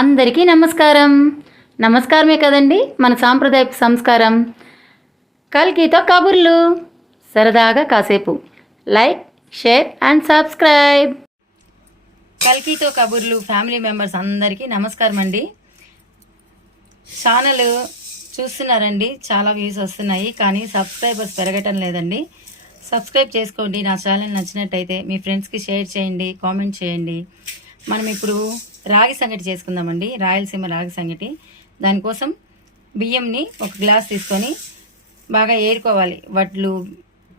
అందరికీ నమస్కారం. నమస్కారమే కదండి మన సాంప్రదాయ సంస్కారం. కల్కితో కబుర్లు. సరదాగా కాసేపు. Like share and subscribe. కల్కితో కబుర్లు ఫ్యామిలీ మెంబర్స్ అందరికీ నమస్కారం అండి. ఛానల్ చూస్తున్నారండి. చాలా వ్యూస్ వస్తున్నాయి. కానీ సబ్స్క్రైబర్స్ పెరగటం లేదండి. సబ్స్క్రైబ్ చేసుకోండి. నా ఛానల్ నచ్చినట్టయితే మీ ఫ్రెండ్స్కి షేర్ చేయండి కామెంట్ చేయండి. మనం ఇప్పుడు రాగి సంగటి చేసుకుందామండి. రాయలసీమ రాగి సంగటి. దానికోసం బియ్యంని ఒక గ్లాస్ తీసుకొని బాగా ఏరుకోవాలి. వడ్లు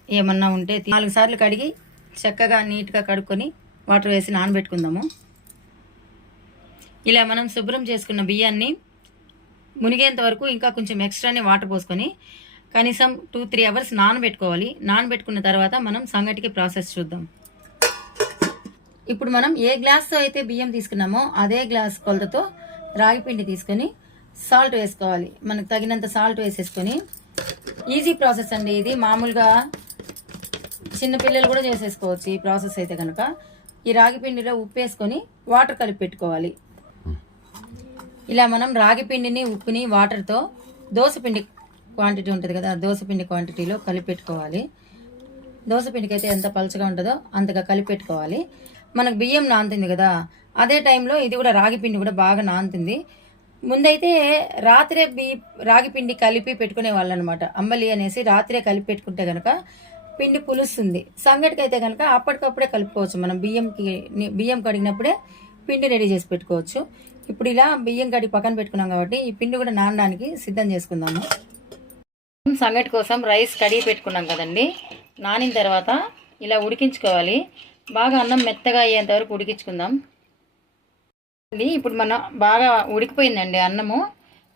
ఏమన్నా ఉంటే నాలుగు సార్లు కడిగి చక్కగా నీట్గా కడుక్కొని వాటర్ వేసి నానబెట్టుకుందాము. ఇలా మనం శుభ్రం చేసుకున్న బియ్యాన్ని మునిగేంత వరకు ఇంకా కొంచెం ఎక్స్ట్రానే వాటర్ పోసుకొని కనీసం టూ త్రీ అవర్స్ నానబెట్టుకోవాలి. నానబెట్టుకున్న తర్వాత మనం సంగటికి ప్రాసెస్ చూద్దాం. ఇప్పుడు మనం ఏ గ్లాస్తో అయితే బియ్యం తీసుకున్నామో అదే గ్లాస్ కొలతతో రాగి పిండి తీసుకొని సాల్ట్ వేసుకోవాలి. మనకు తగినంత సాల్ట్ వేసేసుకొని ఈజీ ప్రాసెస్ అండి ఇది. మామూలుగా చిన్నపిల్లలు కూడా చేసేసుకోవచ్చు ఈ ప్రాసెస్ అయితే కనుక. ఈ రాగి పిండిలో ఉప్పు వేసుకొని వాటర్ కలిపి పెట్టుకోవాలి. ఇలా మనం రాగి పిండిని ఉప్పుని వాటర్తో దోసపిండి క్వాంటిటీ ఉంటుంది కదా దోసపిండి క్వాంటిటీలో కలిపి పెట్టుకోవాలి. దోసపిండికి అయితే ఎంత పలుచగా ఉంటుందో అంతగా కలిపి పెట్టుకోవాలి. మనకు బియ్యం నానుతుంది కదా అదే టైంలో ఇది కూడా రాగి పిండి కూడా బాగా నానుతుంది ముందైతే రాత్రే బి రాగి పిండి కలిపి పెట్టుకునే వాళ్ళు అనమాట అంబలి అనేసి రాత్రే కలిపి పెట్టుకుంటే కనుక పిండి పులుస్తుంది. సంగటికైతే కనుక అప్పటికప్పుడే కలుపుకోవచ్చు మనం. బియ్యంకి బియ్యం కడిగినప్పుడే పిండి రెడీ చేసి పెట్టుకోవచ్చు. ఇప్పుడు ఇలా బియ్యం కడిగి పక్కన పెట్టుకున్నాం కాబట్టి ఈ పిండి కూడా నానడానికి సిద్ధం చేసుకుందాము. సంగటి కోసం రైస్ కడిగి పెట్టుకున్నాం కదండి. నానిన తర్వాత ఇలా ఉడికించుకోవాలి. బాగా అన్నం మెత్తగా అయ్యేంత వరకు ఉడికించుకుందాం. ఇప్పుడు మన బాగా ఉడికిపోయిందండి అన్నము.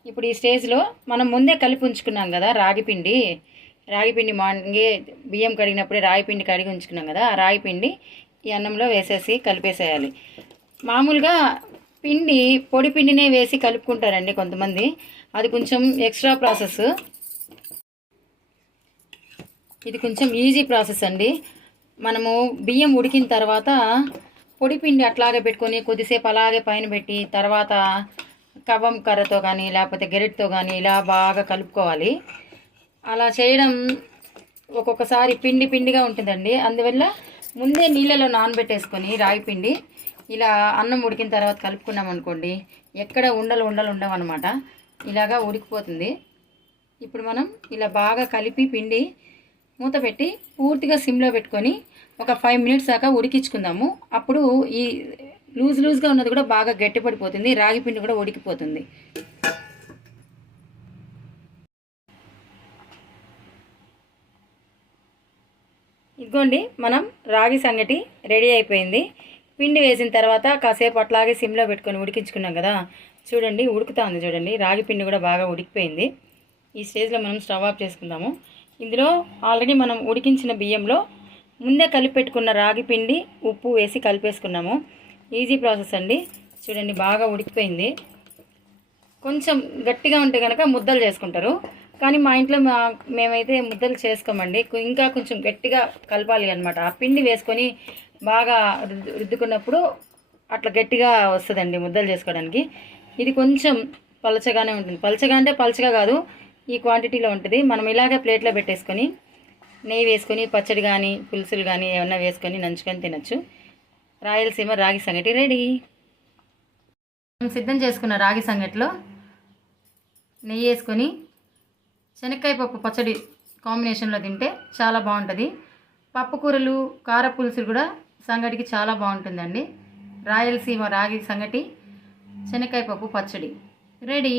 ఇప్పుడు ఈ స్టేజ్లో మనం ముందే కలిపి ఉంచుకున్నాం కదా రాగిపిండి రాగిపిండి మార్నింగే బియ్యం కడిగినప్పుడే రాగిపిండి కడిగి ఉంచుకున్నాం కదా ఆ రాగిపిండి ఈ అన్నంలో వేసేసి కలిపేసేయాలి. మామూలుగా పిండి పొడి పిండినే వేసి కలుపుకుంటారండి కొంతమంది. అది కొంచెం ఎక్స్ట్రా ప్రాసెస్. ఇది కొంచెం ఈజీ ప్రాసెస్ అండి. మనము బియ్యం ఉడికిన తర్వాత పొడి పిండి అట్లాగే పెట్టుకొని కొద్దిసేపు అలాగే పైన పెట్టి తర్వాత కవ్వం కర్రతో కానీ లేకపోతే గెరెట్తో కానీ ఇలా బాగా కలుపుకోవాలి. అలా చేయడం ఒక్కొక్కసారి పిండి పిండిగా ఉంటుందండి. అందువల్ల ముందే నీళ్ళలో నానబెట్టేసుకొని రాగి పిండి ఇలా అన్నం ఉడికిన తర్వాత కలుపుకున్నాం అనుకోండి ఎక్కడ ఉండలు ఉండలు ఉండవన్నమాట ఇలాగా ఉడికిపోతుంది. ఇప్పుడు మనం ఇలా బాగా కలిపి పిండి మూత పెట్టి పూర్తిగా సిమ్లో పెట్టుకొని ఒక ఫైవ్ మినిట్స్ దాకా ఉడికించుకుందాము. అప్పుడు ఈ లూజ్ లూజ్గా ఉన్నది కూడా బాగా గట్టిపడిపోతుంది. రాగి పిండి కూడా ఉడికిపోతుంది. ఇదిగోండి మనం రాగి సంగటి రెడీ అయిపోయింది. పిండి వేసిన తర్వాత కాసేపు అట్లాగే సిమ్లో పెట్టుకొని ఉడికించుకున్నాం కదా. చూడండి ఉడుకుతా ఉంది చూడండి. రాగి పిండి కూడా బాగా ఉడికిపోయింది. ఈ స్టేజ్లో మనం స్టవ్ ఆఫ్ చేసుకుందాము. ఇందులో ఆల్రెడీ మనం ఉడికించిన బియ్యంలో ముందే కలిపి పెట్టుకున్న రాగి పిండి ఉప్పు వేసి కలిపేసుకున్నాము. ఈజీ ప్రాసెస్ అండి. చూడండి బాగా ఉడికిపోయింది. కొంచెం గట్టిగా ఉంటే కనుక ముద్దలు చేసుకుంటారు. కానీ మా ఇంట్లో మా మేమైతే ముద్దలు చేసుకోమండి. ఇంకా కొంచెం గట్టిగా కలపాలి అనమాట ఆ పిండి వేసుకొని బాగా రుద్దుకున్నప్పుడు అట్లా గట్టిగా వస్తుందండి ముద్దలు చేసుకోవడానికి. ఇది కొంచెం పలచగానే ఉంటుంది. పలచగా అంటే పలచగా కాదు. ఈ క్వాంటిటీలో ఉంటుంది. మనం ఇలాగే ప్లేట్లో పెట్టేసుకొని నెయ్యి వేసుకొని పచ్చడి కానీ పులుసులు కానీ ఏమన్నా వేసుకొని నంచుకొని తినచ్చు. రాయలసీమ రాగి సంగటి రెడీ. మనం సిద్ధం చేసుకున్న రాగి సంగటిలో నెయ్యి వేసుకొని శనక్కాయ పప్పు పచ్చడి కాంబినేషన్లో తింటే చాలా బాగుంటుంది. పప్పు కూరలు కార పులుసులు కూడా సంగటికి చాలా బాగుంటుందండి. రాయలసీమ రాగి సంగటి శనక్కాయ పప్పు పచ్చడి రెడీ.